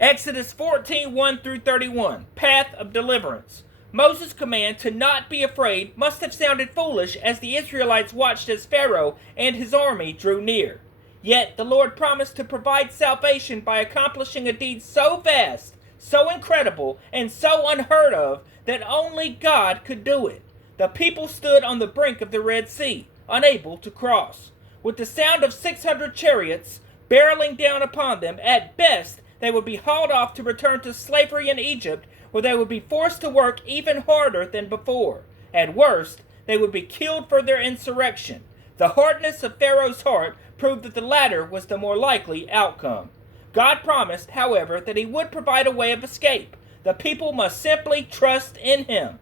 Exodus 14, 1 through 31, Path of Deliverance. Moses' command to not be afraid must have sounded foolish as the Israelites watched as Pharaoh and his army drew near. Yet the Lord promised to provide salvation by accomplishing a deed so vast, so incredible, and so unheard of that only God could do it. The people stood on the brink of the Red Sea, unable to cross. With the sound of 600 chariots barreling down upon them, at best they would be hauled off to return to slavery in Egypt, where they would be forced to work even harder than before. At worst, they would be killed for their insurrection. The hardness of Pharaoh's heart proved that the latter was the more likely outcome. God promised, however, that he would provide a way of escape. The people must simply trust in him.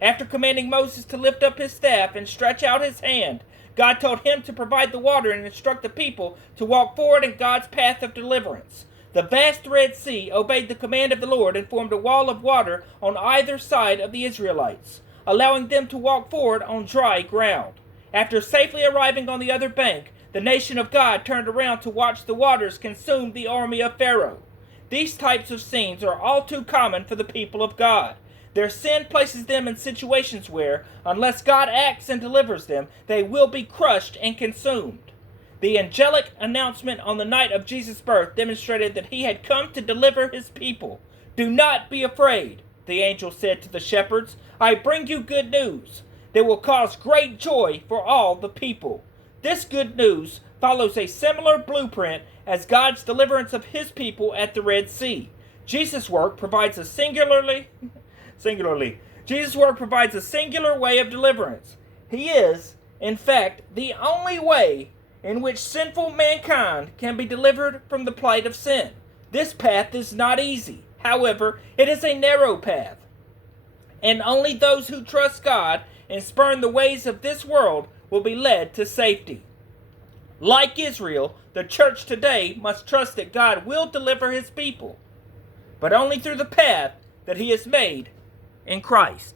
After commanding Moses to lift up his staff and stretch out his hand, God told him to provide the water and instruct the people to walk forward in God's path of deliverance. The vast Red Sea obeyed the command of the Lord and formed a wall of water on either side of the Israelites, allowing them to walk forward on dry ground. After safely arriving on the other bank, the nation of God turned around to watch the waters consume the army of Pharaoh. These types of scenes are all too common for the people of God. Their sin places them in situations where, unless God acts and delivers them, they will be crushed and consumed. The angelic announcement on the night of Jesus' birth demonstrated that he had come to deliver his people. "Do not be afraid," the angel said to the shepherds. "I bring you good news that will cause great joy for all the people." This good news follows a similar blueprint as God's deliverance of his people at the Red Sea. Jesus' work provides a singular way of deliverance. He is, in fact, the only way in which sinful mankind can be delivered from the plight of sin. This path is not easy. However, it is a narrow path, and only those who trust God and spurn the ways of this world will be led to safety. Like Israel, the church today must trust that God will deliver his people, but only through the path that he has made in Christ.